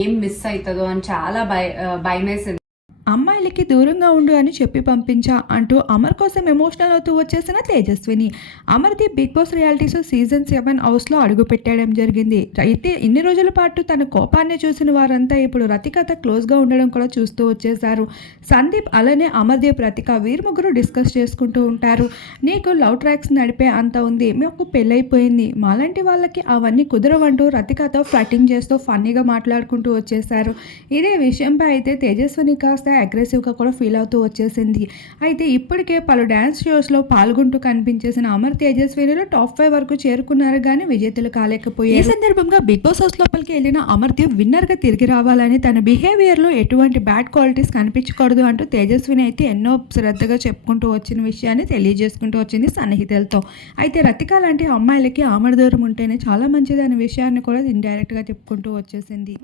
ఏం మిస్ అవుతుందో అని చాలా భయ భయం వేసింది అమ్మాయిలకి దూరంగా ఉండు అని చెప్పి పంపించా అంటూ అమర్ కోసం ఎమోషనల్ అవుతూ వచ్చేసిన Tejaswini. అమర్ది Big Boss reality show season seven హౌస్లో అడుగుపెట్టడం జరిగింది. అయితే ఇన్ని రోజుల పాటు తన కోపాన్ని చూసిన వారంతా ఇప్పుడు రతికత క్లోజ్గా ఉండడం కూడా చూస్తూ వచ్చేసారు సందీప్ అలానే అమర్దీప్ రతిక వీరు ముగ్గురు డిస్కస్ చేసుకుంటూ ఉంటారు. నీకు లవ్ ట్రాక్స్ నడిపే అంత ఉంది. మాకు పెళ్ళైపోయింది. మాలాంటి వాళ్ళకి అవన్నీ కుదరవంటూ రతికతో ఫ్లటింగ్ చేస్తూ ఫన్నీగా మాట్లాడుకుంటూ వచ్చేసారు ఇదే విషయంపై అయితే తేజస్విని కాస్త అగ్రెసివ్గా కూడా ఫీల్ అవుతూ వచ్చేసింది. అయితే ఇప్పటికే పలు డ్యాన్స్ షోస్లో పాల్గొంటూ కనిపించేసిన అమర్ తేజస్వినిలో టాప్ ఫైవ్ వరకు చేరుకున్నారు కానీ విజేతలు కాలేకపోయారు. ఈ సందర్భంగా బిగ్ బాస్ హౌస్ లోపలికి వెళ్ళిన అమర్దీప్ విన్నర్గా తిరిగి రావాలని తన బిహేవియర్లో ఎటువంటి బ్యాడ్ క్వాలిటీస్ కనిపించకూడదు అంటూ తేజస్విని అయితే ఎన్నో శ్రద్ధగా చెప్పుకుంటూ వచ్చిన విషయాన్ని తెలియజేసుకుంటూ వచ్చింది సన్నిహితులతో. అయితే రతిక లాంటి అమ్మాయిలకి ఆమర దూరం ఉంటేనే చాలా మంచిది అనే విషయాన్ని కూడా ఇండైరెక్ట్గా చెప్పుకుంటూ వచ్చేసింది.